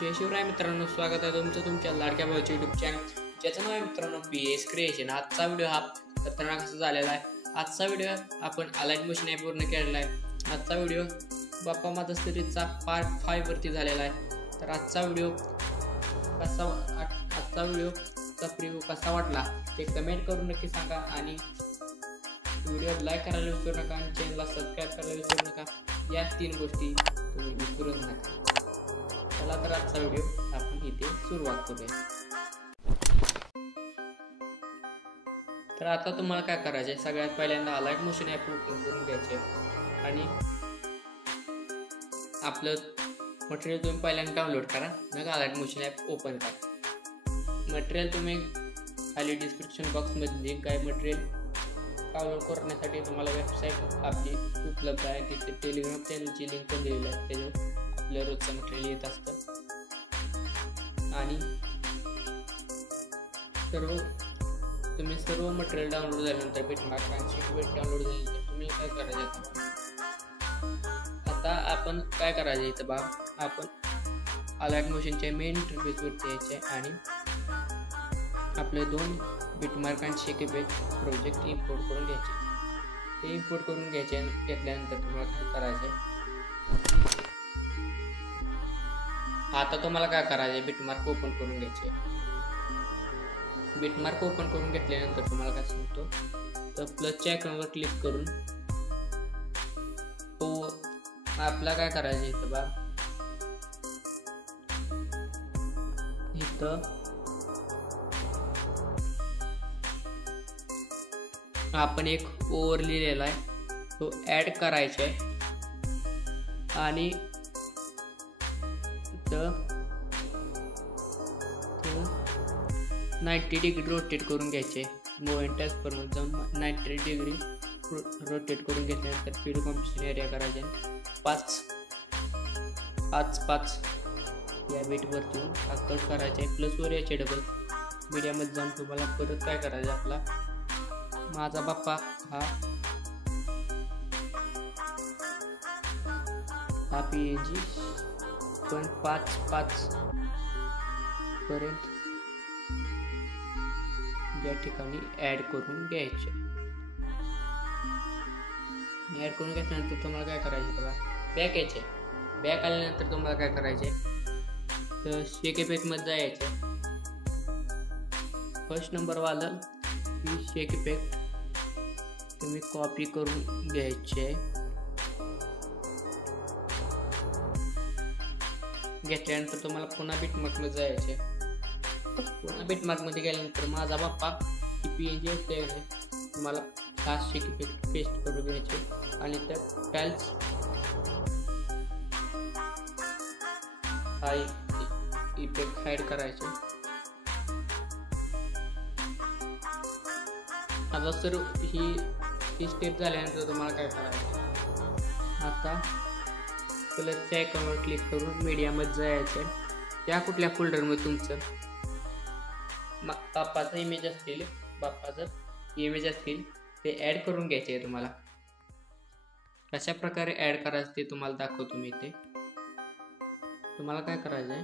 जय शिवराय मित्रांनो, स्वागत आहे तुमचं तुमच्या लाडक्या भावाच्या यूट्यूब चॅनल ज्याचं नाव आहे मित्रांनो PS क्रिएशन। आजचा व्हिडिओ हा खतरनाक असा झालेला आहे। आजचा व्हिडिओ आपण अलाइट मशीन ॲप वरून केलेला आहे। आजचा व्हिडिओ बाप्पा माझा स्टोरीचा पार्ट 5 वरती झालेला आहे। तर आजचा व्हिडिओ कसा वाटला ते कमेंट करून नक्की सांगा आणि व्हिडिओ लाईक करायला विसरू नका आणि चॅनलला सबस्क्राइब करायला विसरू नका। या 3 गोष्टी तुम्ही विसरू नका। चला तर आजचा व्हिडिओ आपण इथे सुरुवात करूया। तर आता तुम्हाला काय करायचे, सगळ्यात पहिल्यांदा अलाइट मशीन ॲप ओपन करून घ्यायचे आणि आपलं मटेरियल तुम्ही पहिल्यांदा डाउनलोड करा, मग अलाइट मशीन ॲप ओपन करा। मटेरियल तुम्ही खाली डिस्क्रिप्शन बॉक्समध्ये लिंक आहे। मटेरियल डाउनलोड करण्यासाठी तुम्हाला वेबसाईट आपली उपलब्ध आहे, तिथे टेलिग्राम चॅनलची लिंक पण दिलेली आहे, त्याच्यावर आपलं रोजचं मटेरियल येत असतं। आणि सर्व मटेरियल डाउनलोड झाल्यानंतर बिटमार्क आणि शिकवेट डाउनलोड झाल्यानंतर तुम्ही काय करायचं, आता आपण काय करायचं इथं बा, आपण अलाइट मशीनच्या मेन इंटरफेसवरती यायचे आणि आपले 2 बिटमार्क आणि शिकवेट प्रोजेक्ट इम्पोर्ट करून घ्यायचे। ते इम्पोर्ट करून घेतल्यानंतर तुम्हाला काय करायचं, आता तुम्हाला काय करायचे, बिटमार्क ओपन करून घ्यायचे। बिटमार्क ओपन करून घेतल्यानंतर तुम्हाला काय सांगतो, तर प्लसच्या आयकॉनवर क्लिक करून तो आपला काय करायचं इथं बा, इथं आपण एक ओव्हर लिहिलेला आहे तो ऍड करायचा आहे आणि 90 डिग्री रोटेट करून घ्यायचे। मूव अँड ट्रान्सफॉर्मर जाऊन 90 डिग्री रोटेट करून घेतल्यानंतर व्हिडिओ कॉम्प्रेशन एरिया करायचे। 5 या बीटवरती कट करायचे, प्लसवर याचे डबल मीडियामध्ये जाऊन तुम्हाला परत काय करायचं, आपला माझा बाप्पा हा PNG पण 5 पर्यंत या ठिकाणी ऍड करून घ्यायचे। ऍड करून घेतल्यानंतर तुम्हाला काय करायचे, बघा बॅक यायचे। बॅक आल्यानंतर तुम्हाला काय करायचे, तर शेक इफेक्ट मध्ये जायचे। फर्स्ट नंबर वाला ही शेक इफेक्ट तुम्ही कॉपी करून घ्यायचे। घेतल्यानंतर तुम्हाला पुन्हा बिटमार्क मध्ये जायचे। पुन्हा बिटमार्क मध्ये गेल्यानंतर माझा बाप्पा ही PNG असते, तुम्हाला खास शेक इफेक्ट पेस्ट करून घ्यायचे आणि त्या टाइल्स हा इफेक्ट हाईड करायचे। आता सर्व ही स्टेप झाल्यानंतर तुम्हाला काय करायचं, आता कलरच्या आयकॉनवर क्लिक करून मीडियामध्ये जायचे। त्या कुठल्या फोल्डरमध्ये तुमचं बाप्पाचं इमेज असतील ते ऍड करून घ्यायचे आहे। तुम्हाला कशा प्रकारे ऍड करायचं ते तुम्हाला दाखवतो मी इथे। तुम्हाला काय करायचं आहे,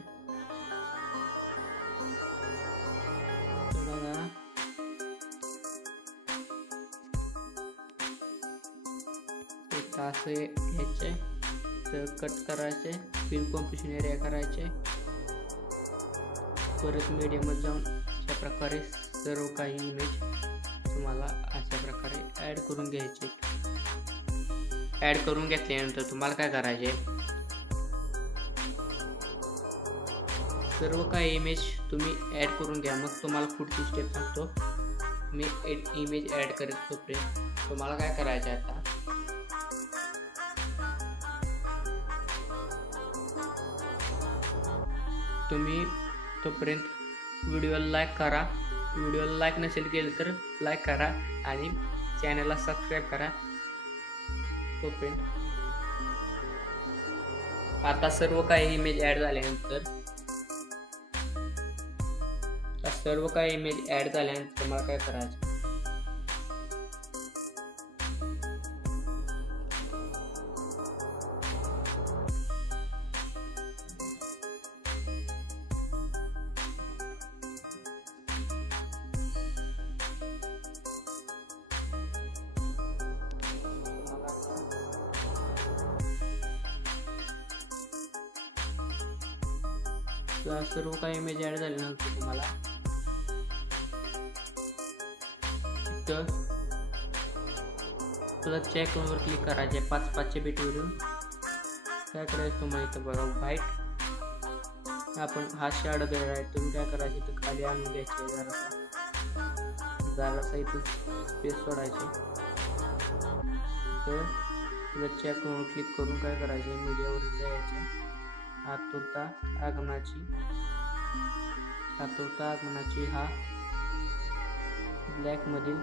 बघा असं घ्यायचे, तर कट करायचे, फिल्म कॉम्प्रेशन एरिया करायचे, परत मीडियममध्ये जाऊन अशा प्रकारे सर्व काही इमेज तुम्हाला अशा प्रकारे ऍड करून घ्यायचे। ऍड करून घेतल्यानंतर तुम्हाला काय करायचे, सर्व काही इमेज तुम्ही ऍड करून घ्या। मग तुम्हाला पुढची स्टेप सांगतो मी, इमेज ऍड करत तोपर्यंत तुम्हाला काय करायचे, आता तुम्ही तोपर्यंत व्हिडिओला लाईक करा। व्हिडिओला लाईक नसेल केलं तर लाईक करा आणि चॅनलला सबस्क्राईब करा। तोपर्यंत आता सर्व काही इमेज ऍड झाल्यानंतर तुम्हाला काय करायचं, सर्व काही इमेज ॲड झाल्यानंतर तुम्हाला इथं तुला चेक वर क्लिक करायचे 5-5चे बीटवरून काय करायचं तुम्हाला इथं बघा व्हाईट आपण हा शॅडो दिलेला आहे तुम्ही काय करायचे तर खाली आणून घ्यायचे जरासा इथं स्पेस सोडायचे तर तुला चेक वर क्लिक करून काय करायचे मीडियावर जायचे आतुरता आगमनाची हा ब्लॅक मधील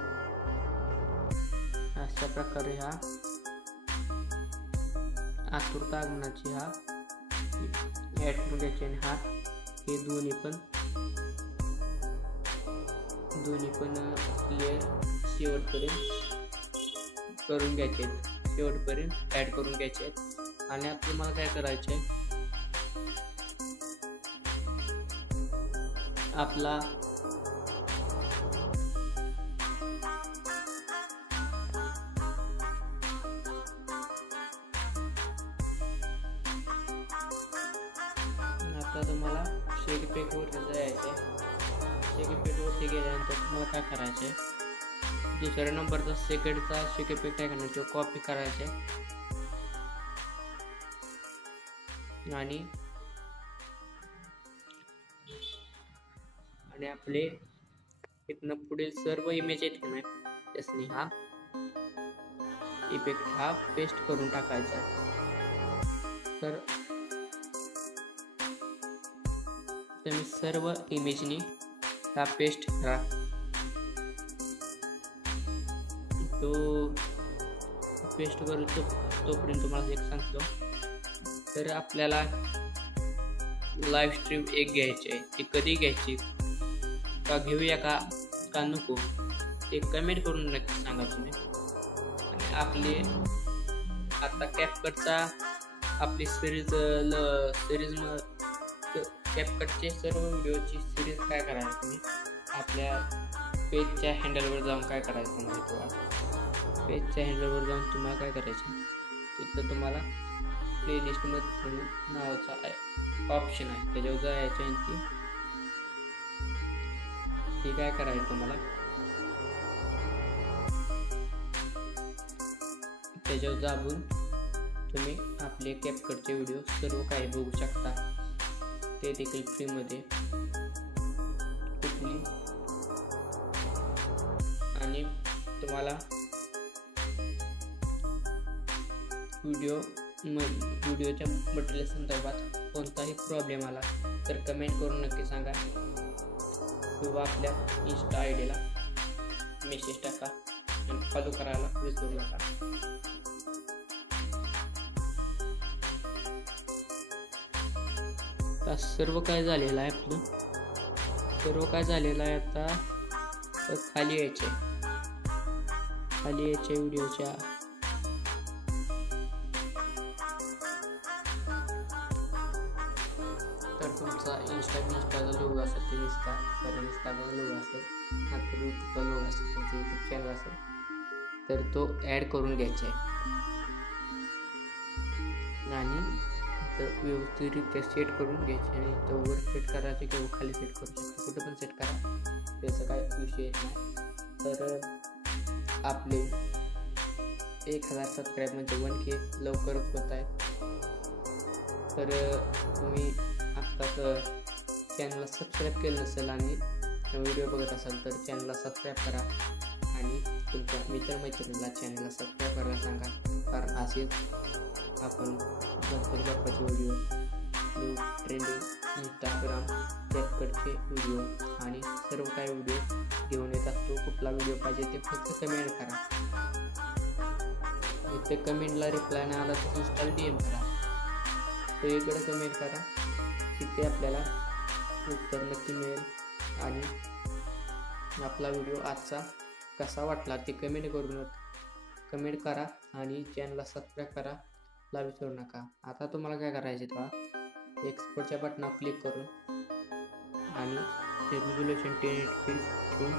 अशा प्रकारे हा आतुरता आगमनाची हा ॲड करून घ्यायचे आणि हा हे दोन्ही पण लेअर शेवटपर्यंत करून घ्यायचे शेवटपर्यंत ॲड करून घ्यायचे आहेत आणि आता तुम्हाला काय करायचे आपला आता तुम्हाला शेक इफेक्टवर जायचे शेक इफेक्टवरती गेल्यानंतर तुम्हाला काय करायचे दुसऱ्या नंबरचा सेकंडचा शेक इफेक्ट काय करायचा कॉपी करायचे आणि आपले इथनं पुढील सर्व इमेज आहेत की नाही त्यासनी हा इफेक्ट हा पेस्ट करून टाकायचा तर तुम्ही सर्व इमेजनी हा पेस्ट करा तो पेस्ट करू तोपर्यंत तुम्हाला एक सांगतो तर आपल्याला लाईव्ह स्ट्रीम एक घ्यायची आहे ती कधी घ्यायची का घेऊया का नको ते कमेंट करून नक्की सांगा तुम्ही आणि आपली आता कॅपकटचा आपली सिरीज कॅपकटचे सर्व व्हिडिओची सिरीज काय करायचं तुम्ही आपल्या पेजच्या हँडलवर जाऊन काय करायचं तुम्हाला पेजच्या हँडलवर जाऊन तुम्हाला काय करायचं तिथं तुम्हाला प्लेलिस्टमध्ये नावाचा ऑप्शन आहे त्याच्यावर जायचं आणि ती काय करायचं तुम्हाला त्याच्यावर दाबून तुम्ही आपले कॅपकटचे व्हिडिओ सर्व काही बघू शकता ते देखील फ्रीमध्ये कुठली आणि तुम्हाला व्हिडिओच्या मटेरियल संदर्भात कोणताही प्रॉब्लेम आला तर कमेंट करून नक्की सांगा किंवा आपल्या इंस्टा आयडीला मेसेज टाका आणि फॉलो करायला विसरू नका आता सर्व काय झालेलं आहे आपलं सर्व काय झालेलं आहे आता खाली यायचे व्हिडिओच्या तर तुमचा इंस्टाचा लोगो असेल ते इंस्टाचा लोगो असेल नंतर यूट्यूबचा लोगो असेल तुमचं यूट्यूब चॅनल असेल तर तो ॲड करून घ्यायचा आहे आणि व्यवस्थितरित्या सेट करून घ्यायचे आणि तो वर सेट करायचे किंवा खाली सेट करू शकतो कुठं पण सेट करा त्याचा काय विषय येत नाही तर आपले 1000 सबस्क्राईब म्हणजे 1K लवकरच होत आहे तर तुम्ही आत्ताच चॅनलला सबस्क्राईब केलं नसेल आणि व्हिडिओ बघत असाल तर चॅनलला सबस्क्राईब करा आणि तुमच्या मित्रमैत्रिणीला चॅनलला सबस्क्राईब करायला सांगा कारण असेच आपण गणपती बाप्पाचे व्हिडिओ न्यू ट्रेंडिंग इंस्टाग्राम कॅपकटचे व्हिडिओ आणि सर्व काही व्हिडिओ घेऊन येत असतो कुठला व्हिडिओ पाहिजे ते फक्त कमेंट करा इथे कमेंटला रिप्लाय नाही आला तर इंस्टाला DM करा सगळीकडे कमेंट करा तिथे आपल्याला उत्तर नक्की मिळेल आणि आपला व्हिडिओ आजचा कसा वाटला ते कमेंट करा आणि चॅनलला सबस्क्राईब करा ला विसरू नका आता तुम्हाला काय करायचे तर एक्सपोर्टच्या बटनावर क्लिक करून आणि रेझोल्यूशन 1080p ठेवून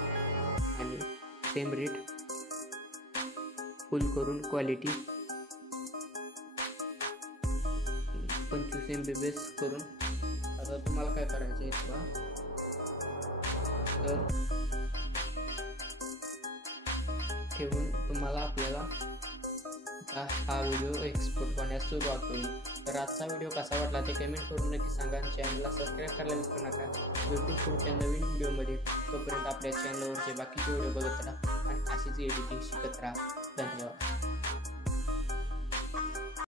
आणि फ्रेम रेट फुल करून क्वालिटी 25 MB करून आता तुम्हाला काय करायचं आहे तर ठेवून तुम्हाला आपल्याला हा व्हिडिओ एक्सपोर्ट करण्यास सुरुवात होईल. तर आजचा व्हिडिओ कसा वाटला ते कमेंट करून नक्की सांगा. चॅनलला सबस्क्राईब करायला विसरू नका. भेटू पुढच्या नवीन व्हिडिओमध्ये. तोपर्यंत आपल्या चॅनलवरचे बाकीचे व्हिडिओ बघत राहा आणि अशीच एडिटिंग शिकत राहा. धन्यवाद.